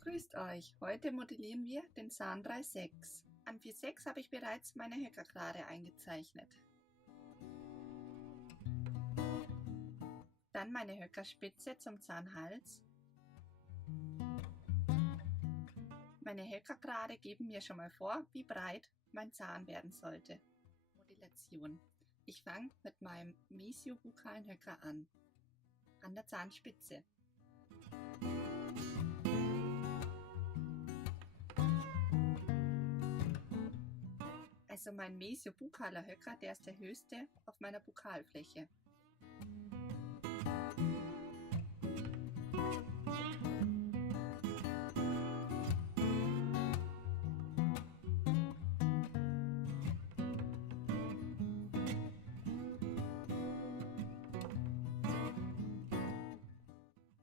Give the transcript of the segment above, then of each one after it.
Grüßt euch! Heute modellieren wir den Zahn 3/6. An 4/6 habe ich bereits meine Höckergrade eingezeichnet. Dann meine Höckerspitze zum Zahnhals. Meine Höckergrade geben mir schon mal vor, wie breit mein Zahn werden sollte. Modellation. Ich fange mit meinem mesiobukalen Höcker an der Zahnspitze. Also mein mesiobukaler Höcker, der ist der höchste auf meiner Bukalfläche.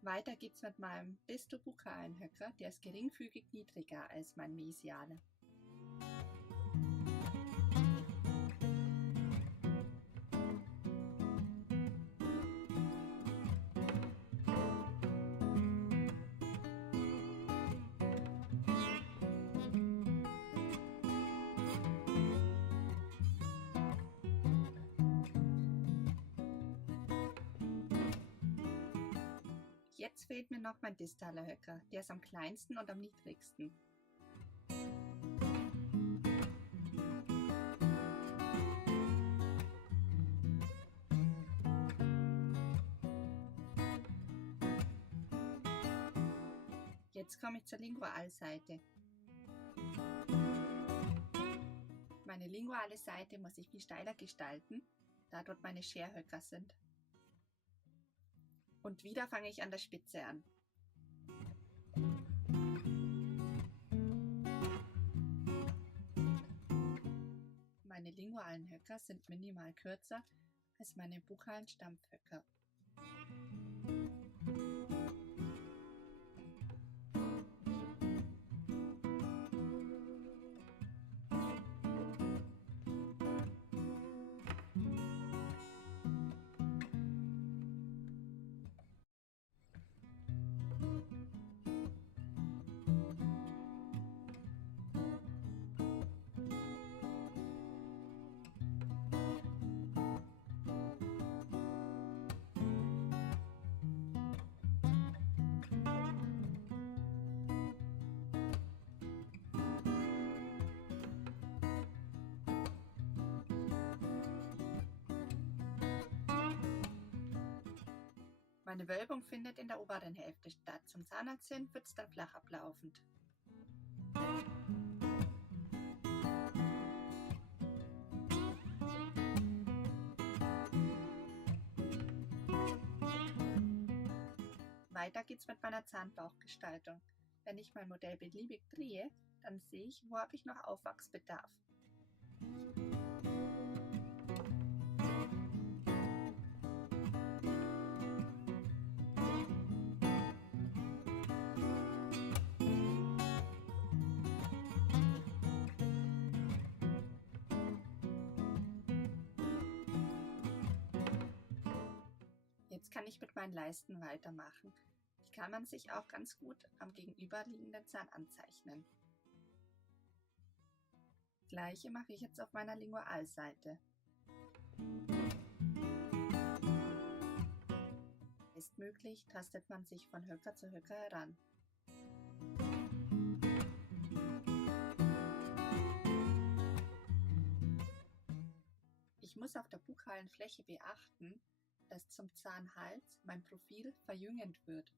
Weiter geht's mit meinem distobukalen Höcker, der ist geringfügig niedriger als mein mesialer. Jetzt fehlt mir noch mein distaler Höcker, der ist am kleinsten und am niedrigsten. Jetzt komme ich zur Lingualseite. Meine linguale Seite muss ich viel steiler gestalten, da dort meine Scherhöcker sind. Und wieder fange ich an der Spitze an. Meine lingualen Höcker sind minimal kürzer als meine bukalen Stampfhöcker. Meine Wölbung findet in der oberen Hälfte statt. Zum Zahnarzt hin wird es dann flach ablaufend. Weiter geht's mit meiner Zahnbauchgestaltung. Wenn ich mein Modell beliebig drehe, dann sehe ich, wo habe ich noch Aufwachsbedarf. Jetzt kann ich mit meinen Leisten weitermachen. Die kann man sich auch ganz gut am gegenüberliegenden Zahn anzeichnen. Gleiche mache ich jetzt auf meiner Lingualseite. Bestmöglich tastet man sich von Höcker zu Höcker heran. Ich muss auf der bukalen Fläche beachten, dass zum Zahnhals mein Profil verjüngend wird.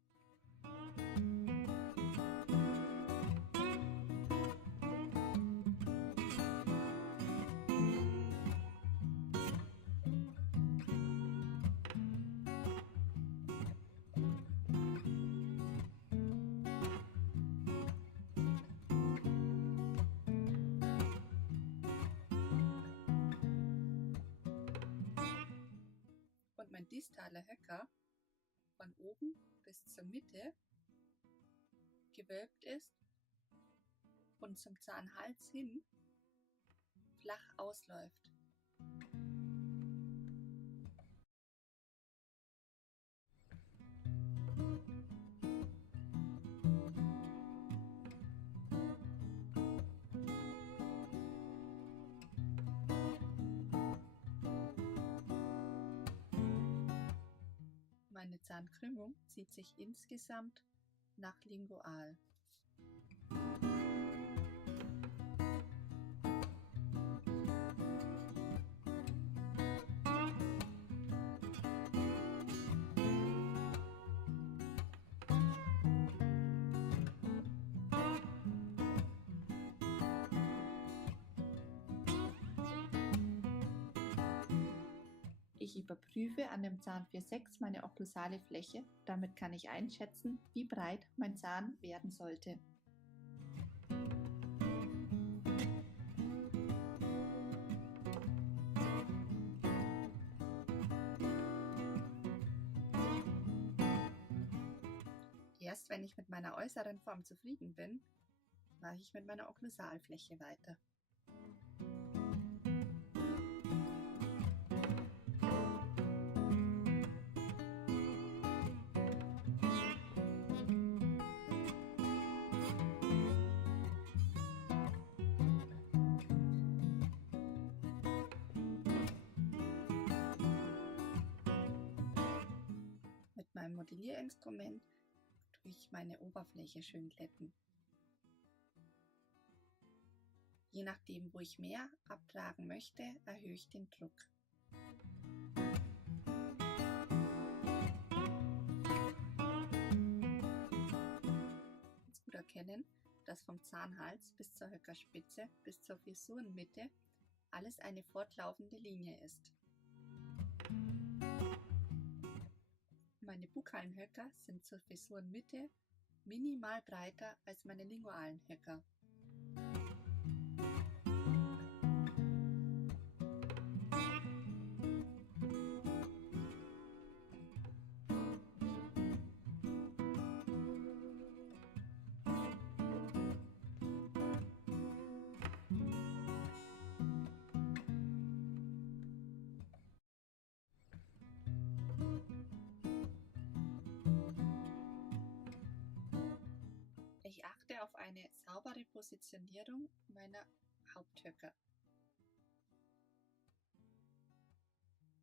Und mein distaler Höcker von oben bis zur Mitte gewölbt ist und zum Zahnhals hin flach ausläuft. Zahnkrümmung zieht sich insgesamt nach lingual. Ich überprüfe an dem Zahn 4,6 meine okklusale Fläche. Damit kann ich einschätzen, wie breit mein Zahn werden sollte. Erst wenn ich mit meiner äußeren Form zufrieden bin, mache ich mit meiner Okklusalfläche weiter. Mit meinem Modellierinstrument tue ich meine Oberfläche schön glätten. Je nachdem, wo ich mehr abtragen möchte, erhöhe ich den Druck. Ich kann gut erkennen, dass vom Zahnhals bis zur Höckerspitze bis zur Fissurenmitte alles eine fortlaufende Linie ist. Meine bukalen Höcker sind zur Fissurenmitte minimal breiter als meine lingualen Höcker. Ich achte auf eine saubere Positionierung meiner Haupthöcker.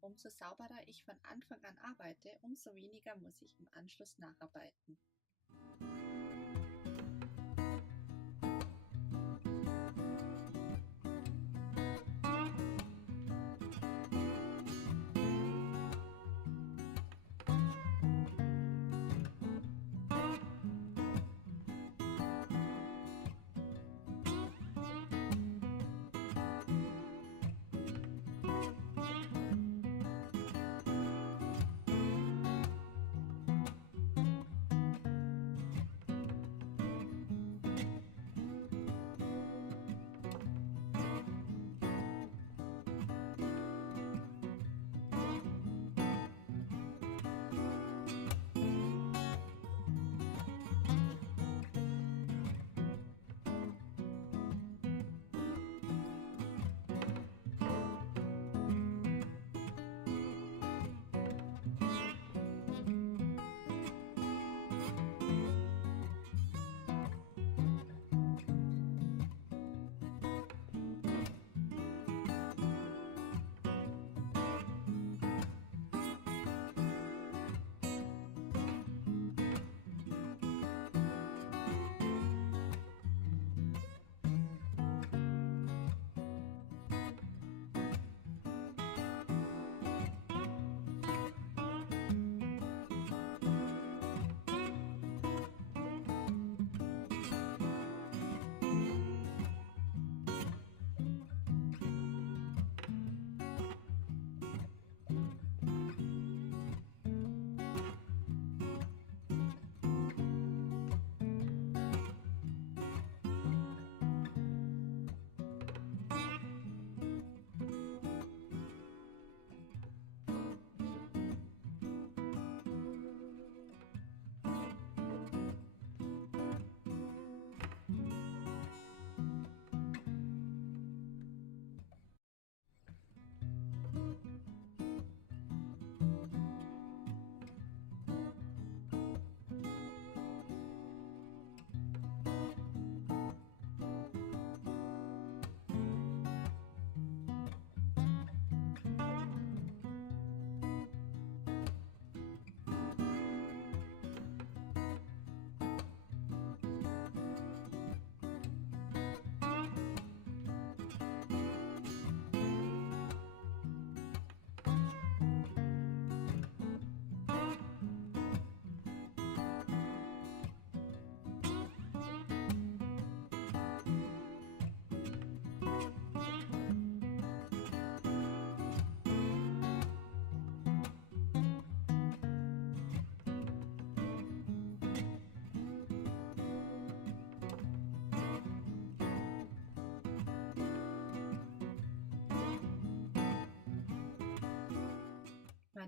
Umso sauberer ich von Anfang an arbeite, umso weniger muss ich im Anschluss nacharbeiten.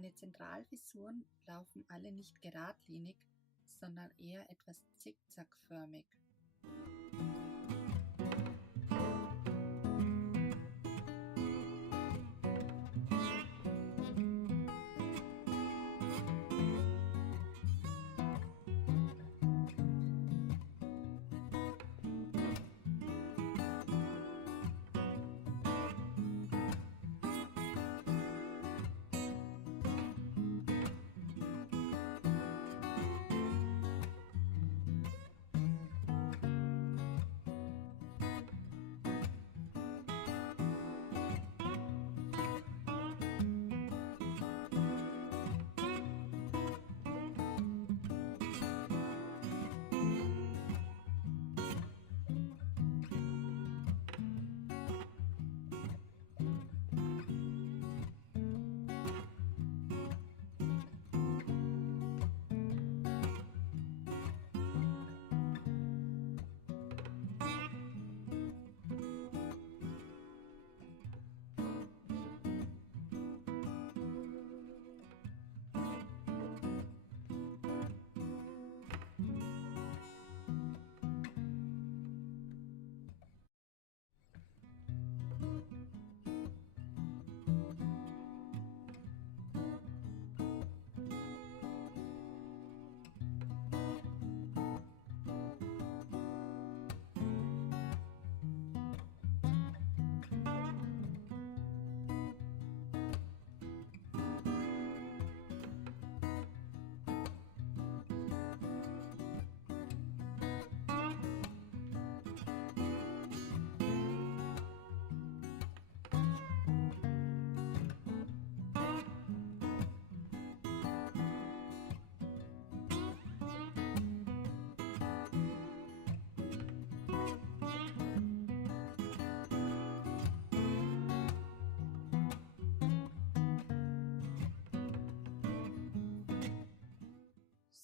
Meine Zentralfisuren laufen alle nicht geradlinig, sondern eher etwas zickzackförmig.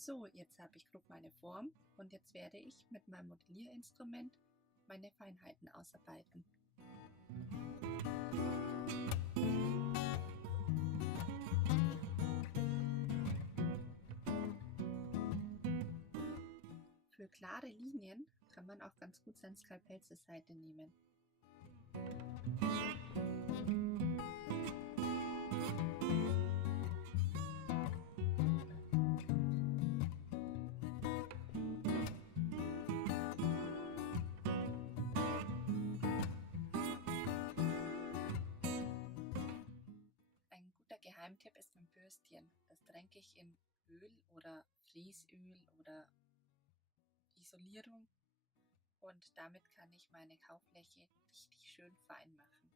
So, jetzt habe ich grob meine Form und jetzt werde ich mit meinem Modellierinstrument meine Feinheiten ausarbeiten. Für klare Linien kann man auch ganz gut sein Skalpell zur Seite nehmen. Geheimtipp ist mein Bürstchen. Das tränke ich in Öl oder Friesöl oder Isolierung und damit kann ich meine Kaufläche richtig schön fein machen.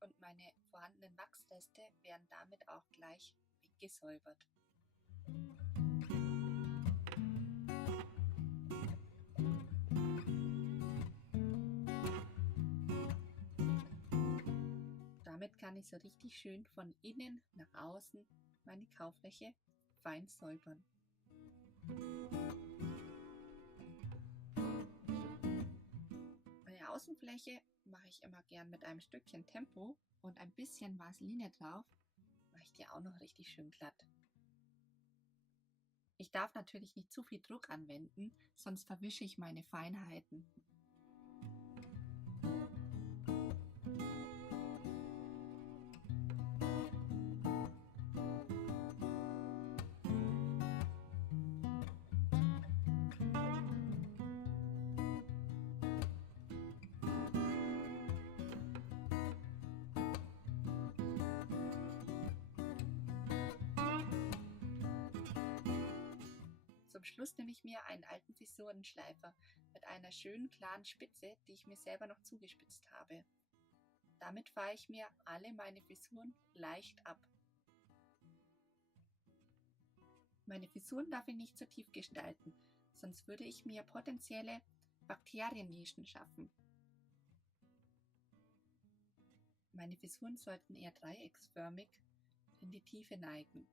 Und meine vorhandenen Wachsreste werden damit auch gleich weggesäubert. Damit kann ich so richtig schön von innen nach außen meine Kaufläche fein säubern. Meine Außenfläche mache ich immer gern mit einem Stückchen Tempo und ein bisschen Vaseline drauf, mache ich die auch noch richtig schön glatt. Ich darf natürlich nicht zu viel Druck anwenden, sonst verwische ich meine Feinheiten. Zum Schluss nehme ich mir einen alten Fisurenschleifer mit einer schönen klaren Spitze, die ich mir selber noch zugespitzt habe. Damit fahre ich mir alle meine Fisuren leicht ab. Meine Fisuren darf ich nicht zu tief gestalten, sonst würde ich mir potenzielle Bakteriennischen schaffen. Meine Fisuren sollten eher dreiecksförmig in die Tiefe neigen.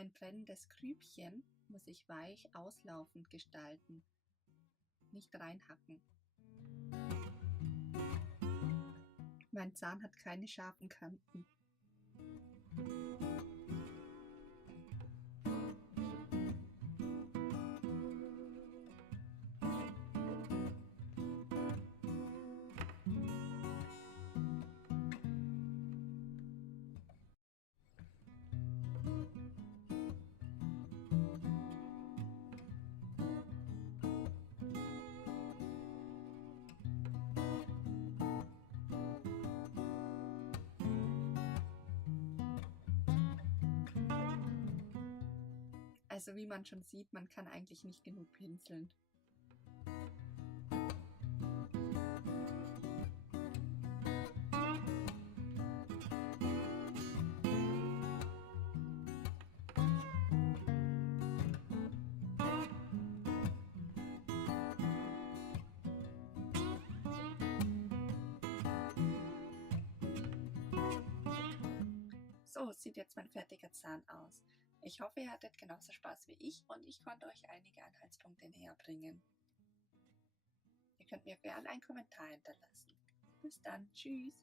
Mein brennendes Grübchen muss ich weich auslaufend gestalten, nicht reinhacken. Mein Zahn hat keine scharfen Kanten. Also wie man schon sieht, man kann eigentlich nicht genug pinseln. So sieht jetzt mein fertiger Zahn aus. Ich hoffe, ihr hattet genauso Spaß wie ich und ich konnte euch einige Anhaltspunkte näher bringen. Ihr könnt mir gerne einen Kommentar hinterlassen. Bis dann, tschüss!